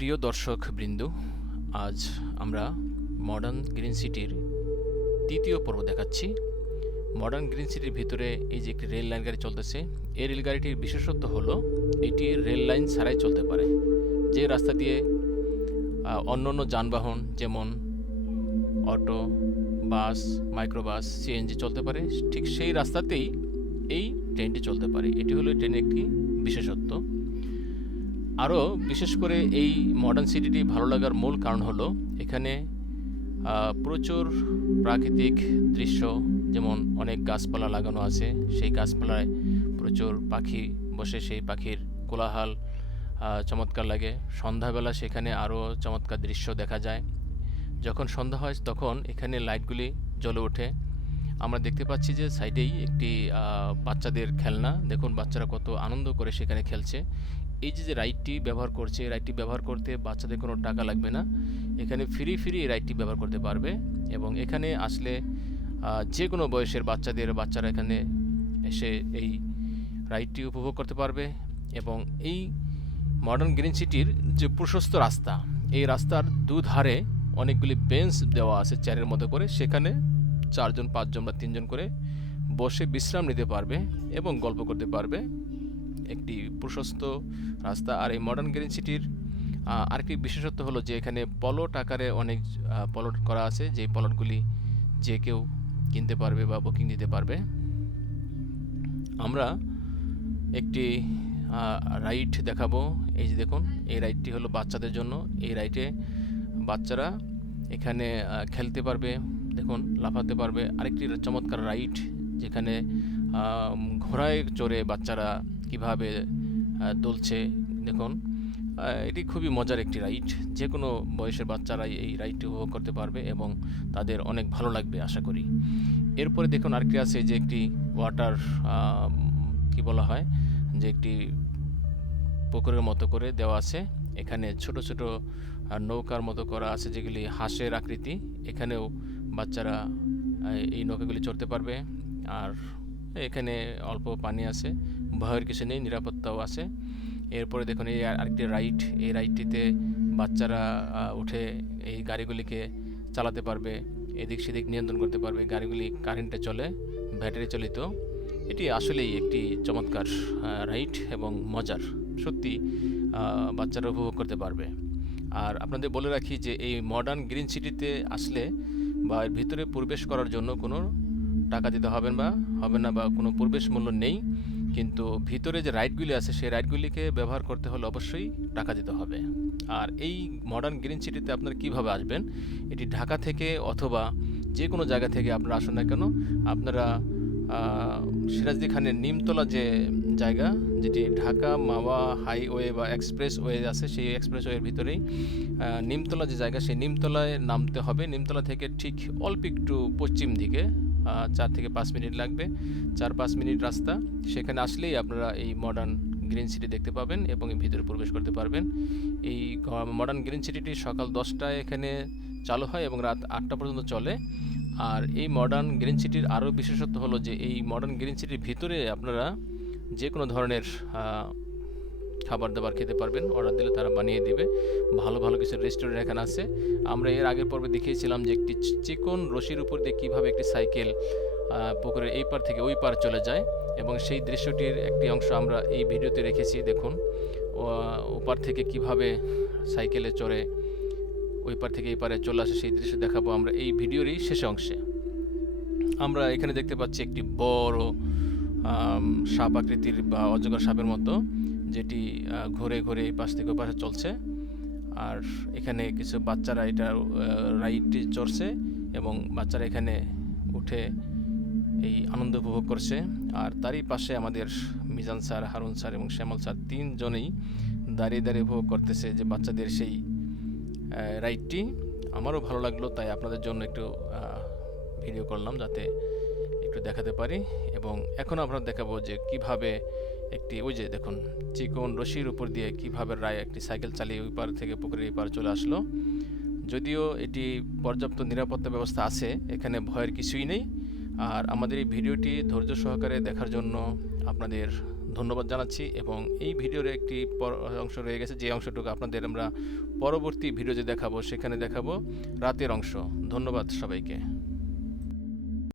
প্রিয় দর্শক বৃন্দ, আজ আমরা মডার্ন গ্রিন সিটির তৃতীয় পর্ব দেখাচ্ছি। মডার্ন গ্রিন সিটির ভিতরে এই যে একটি রেল লাইন গাড়ি চলতেছে, এই রেলগাড়িটির বিশেষত্ব হলো এটি রেল লাইন ছাড়াই চলতে পারে। যে রাস্তা দিয়ে অন্যান্য যানবাহন যেমন অটো, বাস, মাইক্রোবাস, সিএনজি চলতে পারে, ঠিক সেই রাস্তাতেই এই ট্রেনটি চলতে পারে। এটি হলো ট্রেনের একটি বিশেষত্ব। আরও বিশেষ করে এই মডার্ন সিটিটি ভালো লাগার মূল কারণ হলো এখানে প্রচুর প্রাকৃতিক দৃশ্য, যেমন অনেক গাছপালা লাগানো আছে, সেই গাছপালায় প্রচুর পাখি বসে, সেই পাখির কোলাহল চমৎকার লাগে। সন্ধ্যাবেলা সেখানে আরও চমৎকার দৃশ্য দেখা যায়। যখন সন্ধ্যা হয় তখন এখানে লাইটগুলি জ্বলে ওঠে। আমরা দেখতে পাচ্ছি যে সাইডেই একটি বাচ্চাদের খেলনা, দেখুন বাচ্চারা কত আনন্দ করে সেখানে খেলছে। এই যে রাইডটি ব্যবহার করছে, এই রাইডটি ব্যবহার করতে বাচ্চাদের কোনো টাকা লাগবে না, এখানে ফ্রি এই রাইডটি ব্যবহার করতে পারবে। এবং এখানে আসলে যে কোনো বয়সের বাচ্চারা এখানে এসে এই রাইডটি উপভোগ করতে পারবে। এবং এই মডার্ন গ্রিন সিটির যে প্রশস্ত রাস্তা, এই রাস্তার দুধারে অনেকগুলি বেঞ্চ দেওয়া আছে চেয়ারের মতো করে, সেখানে 4জন 5জন বা 3জন করে বসে বিশ্রাম নিতে পারবে এবং গল্প করতে পারবে। একটি প্রশস্ত রাস্তা। আর এই মডার্ন গ্রিন সিটির আরেকটি বিশেষত্ব হলো যে এখানে প্লট আকারে অনেক প্লট করা আছে, যে প্লটগুলি যে কেউ কিনতে পারবে বা বুকিং দিতে পারবে। আমরা একটি রাইড দেখাবো। এই যে দেখুন, এই রাইডটি হলো বাচ্চাদের জন্য। এই রাইডে বাচ্চারা এখানে খেলতে পারবে, দেখুন লাফাতে পারবে। আরেকটি চমৎকার রাইড যেখানে ঘোড়ায় চড়ে বাচ্চারা কিভাবে দুলছে, দেখুন এটি খুবই মজার একটি রাইড। যে কোনো বয়সের বাচ্চারাই এই রাইডটি উপভোগ করতে পারবে এবং তাদের অনেক ভালো লাগবে আশা করি। এরপরে দেখুন আরেকটি আছে যে একটি ওয়াটার কি বলা হয়, যে একটি পুকুরের মতো করে দেওয়া আছে। এখানে ছোট ছোট নৌকার মতো করা আছে যেগুলি হাঁসের আকৃতি। এখানেও বাচ্চারা এই নৌকাগুলি চড়তে পারবে। আর এখানে অল্প পানি আছে, ভয়ের কিছু নেই, নিরাপত্তাও আছে। এরপরে দেখুন এই আরেকটি রাইড, এই রাইডটিতে বাচ্চারা উঠে এই গাড়িগুলিকে চালাতে পারবে, এদিক সেদিক নিয়ন্ত্রণ করতে পারবে। গাড়িগুলি কারেন্টে চলে, ব্যাটারি চালিত। এটি আসলেই একটি চমৎকার রাইড এবং মজার, সত্যি বাচ্চারা উপভোগ করতে পারবে। আর আপনাদের বলে রাখি যে এই মডার্ন গ্রিন সিটিতে আসলে বা এর ভিতরে প্রবেশ করার জন্য কোনো টাকা দিতে হবে না বা কোনো প্রবেশ মূল্য নেই। কিন্তু ভিতরে যে রাইডগুলি আছে সেই রাইডগুলিকে ব্যবহার করতে হলে অবশ্যই টাকা দিতে হবে। আর এই মডার্ন গ্রিন সিটিতে আপনারা কীভাবে আসবেন, এটি ঢাকা থেকে অথবা যে কোনো জায়গা থেকে আপনারা আসুন না কেন, আপনারা সিরাজদি খানের নিমতলা যে জায়গা, যেটি ঢাকা মাওয়া হাইওয়ে বা এক্সপ্রেসওয়ে আছে, সেই এক্সপ্রেসওয়ের ভিতরেই নিমতলা যে জায়গা, সেই নিমতলায় নামতে হবে। নিমতলা থেকে ঠিক অল্প একটু পশ্চিম দিকে 4 থেকে 5 মিনিট লাগবে, 4-5 মিনিট রাস্তা। সেখানে আসলেই আপনারা এই মডার্ন গ্রিন সিটি দেখতে পাবেন এবং এর ভিতরে প্রবেশ করতে পারবেন। এই মডার্ন গ্রিন সিটিটি সকাল 10টায় এখানে চালু হয় এবং রাত 8টা পর্যন্ত চলে। আর এই মডার্ন গ্রিন সিটির আরও বিশেষত্ব হলো যে এই মডার্ন গ্রিন সিটির ভিতরে আপনারা যে কোনো ধরনের খাবার দাবার খেতে পারবেন, অর্ডার দিলে তারা বানিয়ে দেবে। ভালো ভালো কিছু রেস্টুরেন্ট এখানে আছে। আমরা এর আগের পর্বে দেখিয়েছিলাম যে একটি চিকন রশির উপর দিয়ে কীভাবে একটি সাইকেল পুকুরের এই পার থেকে ওই পার চলে যায়, এবং সেই দৃশ্যটির একটি অংশ আমরা এই ভিডিওতে রেখেছি। দেখুন ওপার থেকে কিভাবে সাইকেলে চড়ে ওই পার থেকে এই পারে চলে আসে, সেই দৃশ্য দেখাবো আমরা এই ভিডিওরই শেষ অংশে। আমরা এখানে দেখতে পাচ্ছি একটি বড় সাপ আকৃতির বা অজগর সাপের মতো, যেটি ঘুরে ঘুরে এই পাশ থেকে ওই পাশে চলছে। আর এখানে কিছু বাচ্চারা এটা রাইডটি চড়ছে এবং বাচ্চারা এখানে উঠে এই আনন্দ উপভোগ করছে। আর তারই পাশে আমাদের মিজান স্যার, হারুন স্যার এবং শ্যামল স্যার 3 জনেই দাঁড়িয়ে দাঁড়িয়ে উপভোগ করতেছে যে বাচ্চাদের সেই রাইডটি। আমারও ভালো লাগলো, তাই আপনাদের জন্য একটু ভিডিও করলাম যাতে একটু দেখাতে পারি। এবং এখন আমরা দেখাবো যে কিভাবে একটি, ওই যে দেখুন চিকন রশির উপর দিয়ে কিভাবে একটি সাইকেল চালিয়ে ওই পার থেকে পুকুরের এই পার চলে আসলো। যদিও এটি পর্যাপ্ত নিরাপত্তা ব্যবস্থা আছে, এখানে ভয়ের কিছুই নেই। আর আমাদের এই ভিডিওটি ধৈর্য সহকারে দেখার জন্য আপনাদের ধন্যবাদ জানাচ্ছি, এবং এই ভিডিওর একটি অংশ রয়ে গেছে, যে অংশটুকু আপনাদের আমরা পরবর্তী ভিডিওতে দেখাবো, সেখানে দেখাবো রাতের অংশ। ধন্যবাদ সবাইকে।